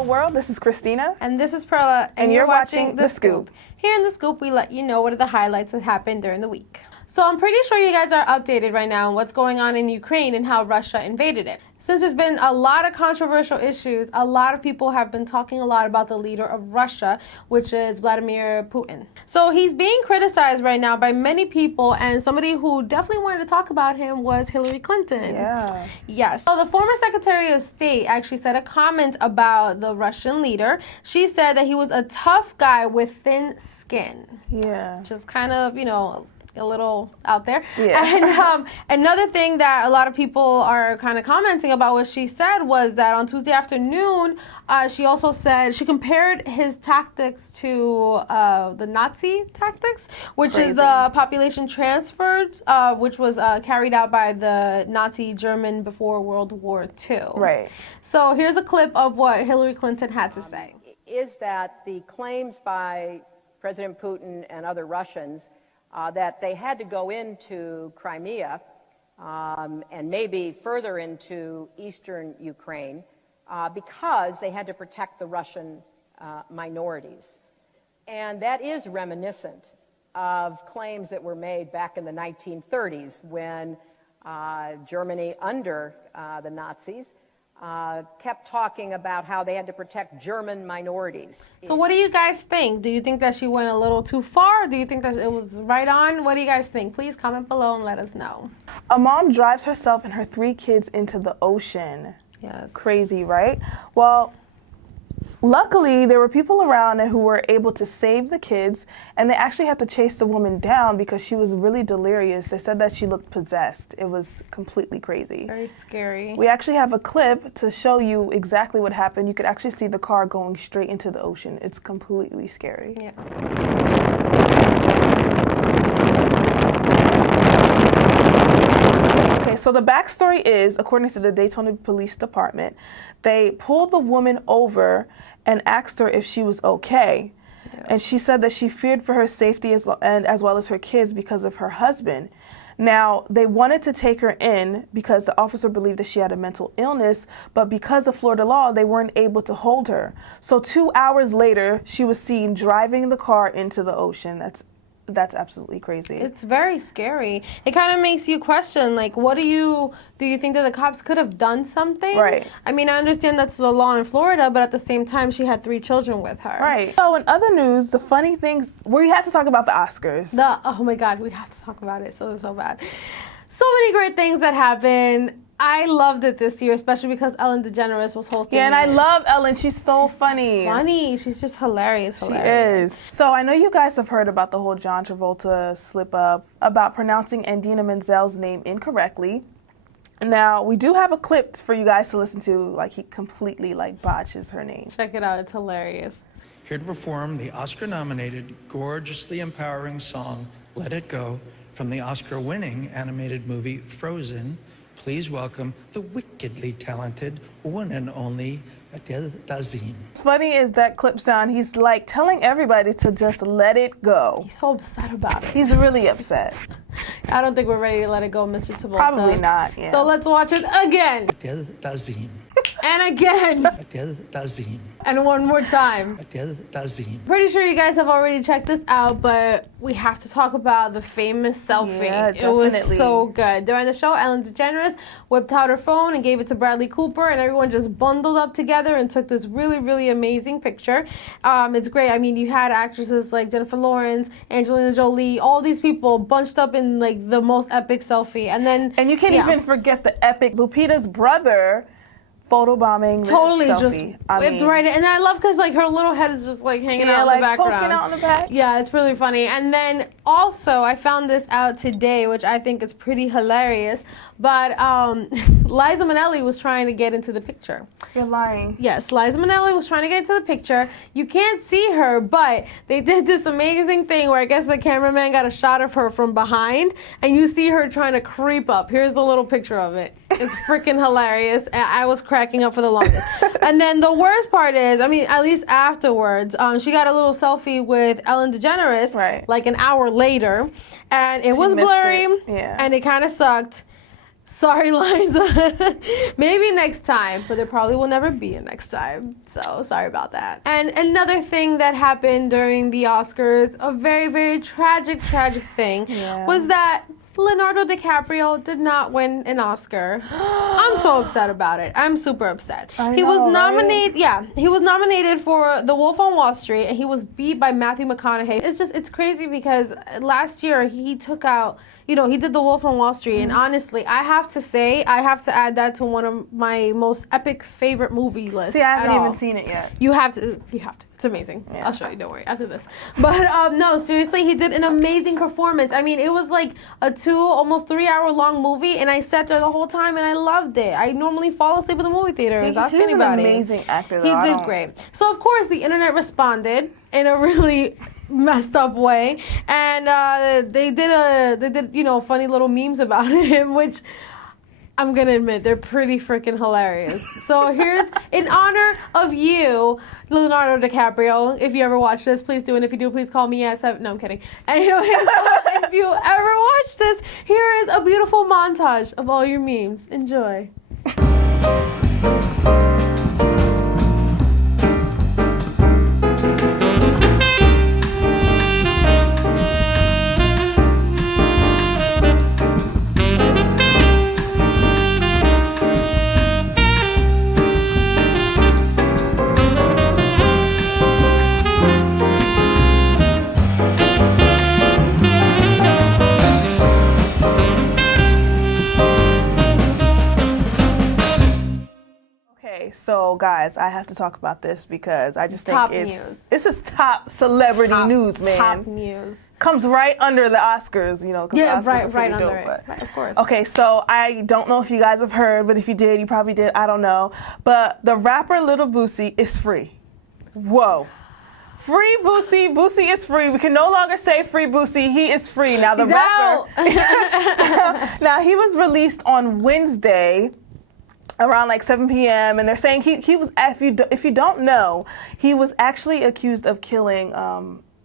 Hello world, this is Christina. And this is Perla. And you're watching The Scoop. Here in The Scoop, we let you know what are the highlights that happened during the week. So I'm pretty sure you guys are updated right now on what's going on in Ukraine and how Russia invaded it. Since there's been a lot of controversial issues, a lot of people have been talking a lot about the leader of Russia, which is Vladimir Putin. So he's being criticized right now by many people, and somebody who definitely wanted to talk about him was Hillary Clinton. Yeah. Yes. So the former Secretary of State actually said a comment about the Russian leader. She said that he was a tough guy with thin skin. Yeah. Just kind of, a little out there. Yeah. And another thing that a lot of people are kind of commenting about what she said was that on Tuesday afternoon, she also said she compared his tactics to the Nazi tactics, which is the population transferred, which was carried out by the Nazi German before World War II. Right. So here's a clip of what Hillary Clinton had to say. Is that the claims by President Putin and other Russians that they had to go into Crimea and maybe further into eastern Ukraine because they had to protect the Russian minorities. And that is reminiscent of claims that were made back in the 1930s when Germany, under the Nazis, kept talking about how they had to protect German minorities. So what do you guys think? Do you think that she went a little too far? Do you think that it was right on? What do you guys think? Please comment below and let us know. A mom drives herself and her 3 kids into the ocean. Yes. Crazy, right? Well, luckily, there were people around who were able to save the kids, and they actually had to chase the woman down because she was really delirious. They said that she looked possessed. It was completely crazy. Very scary. We actually have a clip to show you exactly what happened. You could actually see the car going straight into the ocean. It's completely scary. Yeah. Okay, so the backstory is, according to the Daytona Police Department, they pulled the woman over and asked her if she was okay. Yeah. And she said that she feared for her safety as well as her kids because of her husband. Now, they wanted to take her in because the officer believed that she had a mental illness, but because of Florida law, they weren't able to hold her. So 2 hours later, she was seen driving the car into the ocean. That's absolutely crazy. It's very scary. It kind of makes you question, like, do you think that the cops could have done something? Right. I mean, I understand that's the law in Florida, but at the same time, she had 3 children with her. Right. So in other news, the funny things, we have to talk about the Oscars. Oh my God, we have to talk about it. So bad. So many great things that happened. I loved it this year, especially because Ellen DeGeneres was hosting it. Yeah, and I love Ellen. She's so funny. So funny. She's just hilarious. She is. So I know you guys have heard about the whole John Travolta slip up about pronouncing Idina Menzel's name incorrectly. Now, we do have a clip for you guys to listen to, like he completely botches her name. Check it out. It's hilarious. Here to perform the Oscar-nominated, gorgeously empowering song, Let It Go, from the Oscar-winning animated movie Frozen. Please welcome the wickedly talented one and only Adele Dazeem. What's funny is that clip sound, he's like telling everybody to just let it go. He's so upset about it. He's really upset. I don't think we're ready to let it go, Mr. Travolta. Probably not, yeah. So let's watch it again. Adele Dazeem. And again. Adele Dazeem. And one more time. Adele Dazeem. Pretty sure you guys have already checked this out, but we have to talk about the famous selfie. Yeah, definitely. It was so good. During the show, Ellen DeGeneres whipped out her phone and gave it to Bradley Cooper, and everyone just bundled up together and took this really, really amazing picture. It's great. I mean, you had actresses like Jennifer Lawrence, Angelina Jolie, all these people bunched up in the most epic selfie. And you can't even forget the epic Lupita's brother photobombing totally selfie. Just whipped right in. And I love because her little head is just hanging out in the background. Poking out in the back. Yeah, it's really funny. And then also I found this out today, which I think is pretty hilarious. But Liza Minnelli was trying to get into the picture. You're lying. Yes, Liza Minnelli was trying to get into the picture. You can't see her, but they did this amazing thing where I guess the cameraman got a shot of her from behind, and you see her trying to creep up. Here's the little picture of it. It's freaking hilarious. I was cracking up for the longest. And then the worst part is, I mean, at least afterwards, she got a little selfie with Ellen DeGeneres, like an hour later, and it was blurry, Yeah. and it kind of sucked. Sorry, Liza. Maybe next time, but there probably will never be a next time. So sorry about that. And another thing that happened during the Oscars, a very, very tragic thing, was that Leonardo DiCaprio did not win an Oscar. I'm so upset about it. I'm super upset. He was nominated, he was nominated for The Wolf on Wall Street, and he was beat by Matthew McConaughey. It's crazy because last year he took out, he did The Wolf on Wall Street, and honestly, I have to add that to one of my most epic favorite movie lists. See, I haven't even seen it yet. You have to. It's amazing. Yeah. I'll show you, don't worry, after this. But no, seriously, he did an amazing performance. I mean, it was like a almost 3 hour long movie, and I sat there the whole time and I loved it. I normally fall asleep in the movie theaters. Ask anybody. He's an amazing actor, though. He did great. So of course the internet responded in a really messed up way, and they did funny little memes about him, which I'm gonna admit they're pretty freaking hilarious. So here's, in honor of you, Leonardo DiCaprio, if you ever watch this, please do, and if you do, please call me at 7. No, I'm kidding. Anyways, if you ever watch this, here is a beautiful montage of all your memes. Enjoy. So guys, I have to talk about this because I just think Top news. This is top celebrity news, man. Top news. Comes right under the Oscars, Yeah, Oscars right under dope, it. Right, of course. Okay, so I don't know if you guys have heard, but if you did, you probably did. I don't know. But the rapper Lil Boosie is free. Whoa. Free Boosie. Boosie is free. We can no longer say free Boosie. He is free. Now the rapper. Now he was released on Wednesday around like 7 p.m. and they're saying he was, if you don't know, he was actually accused of killing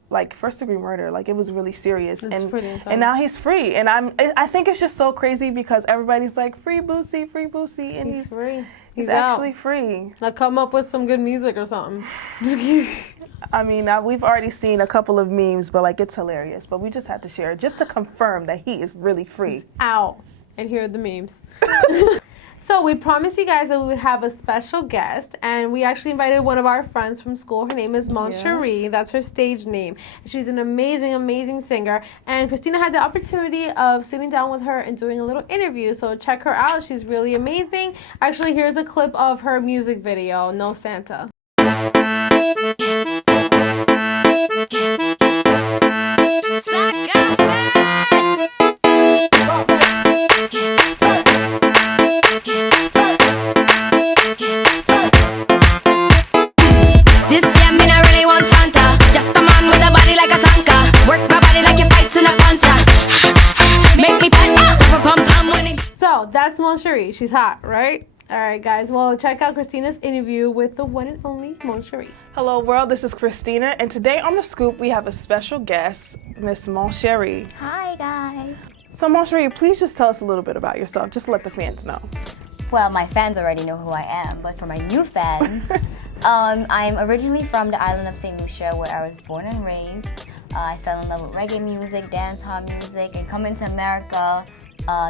like first-degree murder. Like, it was really serious. It's pretty intense. And now he's free. And I think it's just so crazy because everybody's like, free Boosie, and He's free. He's actually free. Now come up with some good music or something. I mean, we've already seen a couple of memes, but like, it's hilarious. But we just had to share it just to confirm that he is really free. Ow. And here are the memes. So we promised you guys that we would have a special guest, and we actually invited one of our friends from school. Her name is MonCherie. That's her stage name. She's an amazing, amazing singer, and Christina had the opportunity of sitting down with her and doing a little interview, so check her out. She's really amazing. Actually, here's a clip of her music video, No Santa. That's MonCherie. She's hot, right? All right, guys. Well, check out Christina's interview with the one and only MonCherie. Hello, world. This is Christina, and today on The Scoop, we have a special guest, Miss MonCherie. Hi, guys. So, MonCherie, please just tell us a little bit about yourself. Just let the fans know. Well, my fans already know who I am, but for my new fans, I'm originally from the island of St. Lucia, where I was born and raised. I fell in love with reggae music, dancehall music, and coming to America,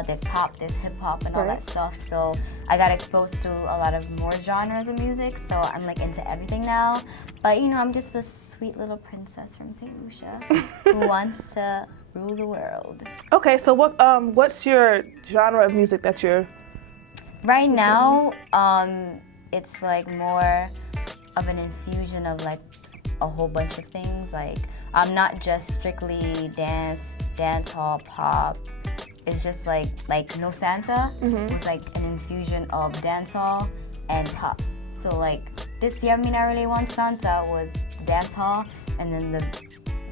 there's pop, there's hip-hop, and all that stuff. So I got exposed to a lot of more genres of music, so I'm like into everything now. But I'm just a sweet little princess from St. Lucia who wants to rule the world. Okay, so what's your genre of music that you're... Right now, it's like more of an infusion of like a whole bunch of things. Like, I'm not just strictly dancehall, pop. It's just like No Santa was like an infusion of dancehall and pop. So like this year, I Really Want Santa was dancehall, and then the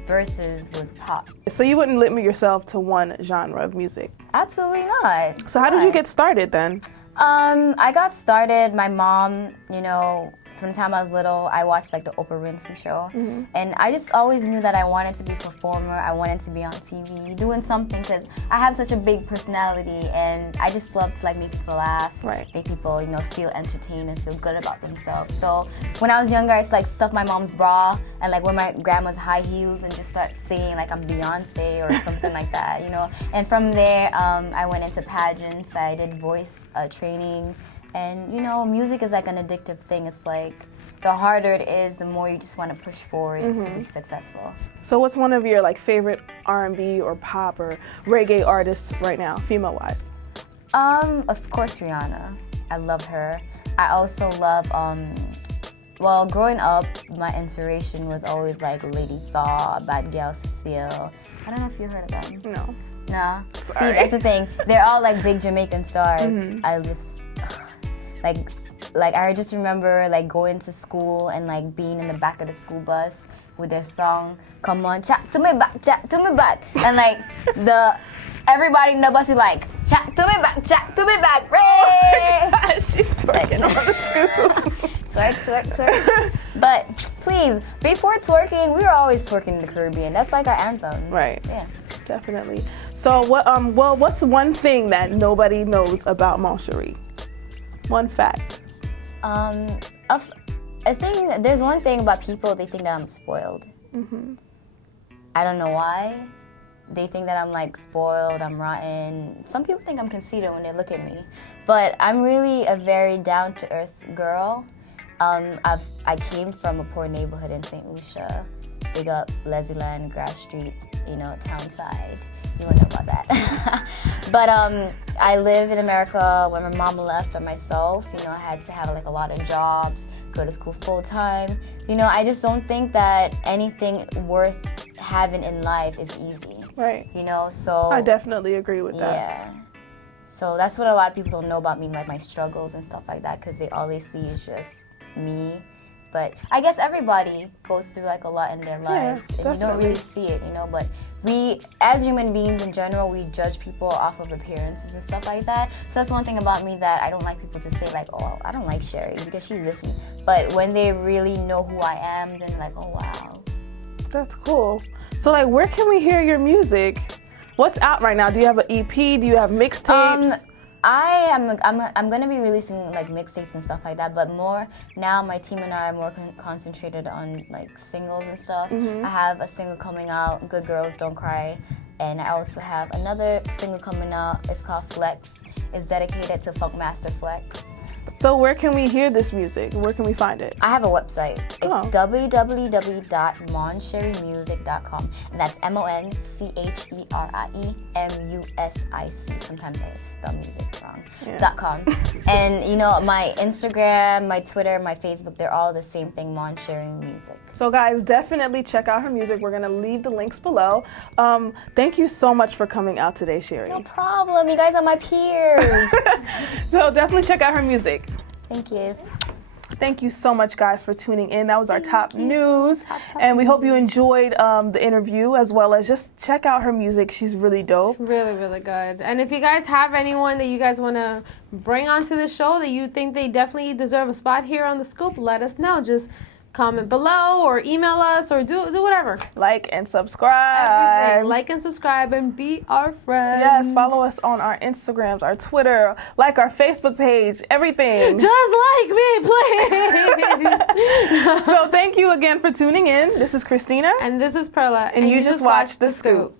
verses was pop. So you wouldn't limit yourself to one genre of music? Absolutely not. So how did you get started then? I got started, my mom, from the time I was little, I watched like the Oprah Winfrey show, and I just always knew that I wanted to be a performer. I wanted to be on TV, doing something, because I have such a big personality, and I just love to like make people laugh, make people, you know, feel entertained and feel good about themselves. So when I was younger, I used to like stuff my mom's bra and like wear my grandma's high heels and just start singing like I'm Beyonce or something like that, you know. And from there, I went into pageants. I did voice training. And you know, music is like an addictive thing. It's like the harder it is, the more you just want to push forward to be successful. So what's one of your like favorite R&B or pop or reggae artists right now, female-wise? Of course, Rihanna. I love her. I also love, well, growing up, my inspiration was always like Lady Saw, Bad Gal Cecile. I don't know if you heard of them. No. Nah. Sorry. See, that's the thing. They're all like big Jamaican stars. I just like I just remember like going to school and like being in the back of the school bus with their song, "Come on, chat to me back," and like everybody in the bus is like, chat to me back, Ray! Oh she's twerking on the scoop. Twerk. But please, before twerking, we were always twerking in the Caribbean. That's like our anthem. Right. Yeah. Definitely. So what's one thing that nobody knows about MonCherie? One fact. I think there's one thing about people, they think that I'm spoiled. I don't know why. They think that I'm like spoiled, I'm rotten. Some people think I'm conceited when they look at me. But I'm really a very down-to-earth girl. I came from a poor neighborhood in St. Lucia. Big up Leslieland, Grass Street, you know, town side. You wouldn't know about that. But I live in America. When my mom left by myself, you know, I had to have like a lot of jobs, go to school full time. You know, I just don't think that anything worth having in life is easy. Right. You know, so I definitely agree with that. Yeah. So that's what a lot of people don't know about me, like my struggles and stuff like that, because all they see is just me. But I guess everybody goes through like a lot in their lives, and you don't really see it, you know. But we, as human beings in general, we judge people off of appearances and stuff like that. So that's one thing about me that I don't like people to say like, oh, I don't like Sherry because she's listening. But when they really know who I am, then like, oh wow. That's cool. So like, where can we hear your music? What's out right now? Do you have an EP? Do you have mixtapes? I'm gonna be releasing like mixtapes and stuff like that, but more now my team and I are more concentrated on like singles and stuff. I have a single coming out, Good Girls Don't Cry, and I also have another single coming out. It's called Flex. It's dedicated to Funkmaster Flex. So where can we hear this music? Where can we find it? I have a website. It's www.moncheriemusic.com, and that's MonCheriemusic. Sometimes I spell music wrong. .com. And you know, my Instagram, my Twitter, my Facebook, they're all the same thing, MonCherie Music. So guys, definitely check out her music. We're gonna leave the links below. Thank you so much for coming out today, Sherry. No problem. You guys are my peers. So definitely check out her music. Thank you. Thank you so much, guys, for tuning in. That was our top news. And we hope you enjoyed the interview, as well as just check out her music. She's really dope. Really, really good. And if you guys have anyone that you guys want to bring onto the show that you think they definitely deserve a spot here on The Scoop, let us know. Just comment below or email us or do whatever. Like and subscribe. Everything. Like and subscribe and be our friend. Yes, follow us on our Instagrams, our Twitter, like our Facebook page, everything. Just like me, please. So thank you again for tuning in. This is Christina. And this is Perla. And you just watched The Scoop.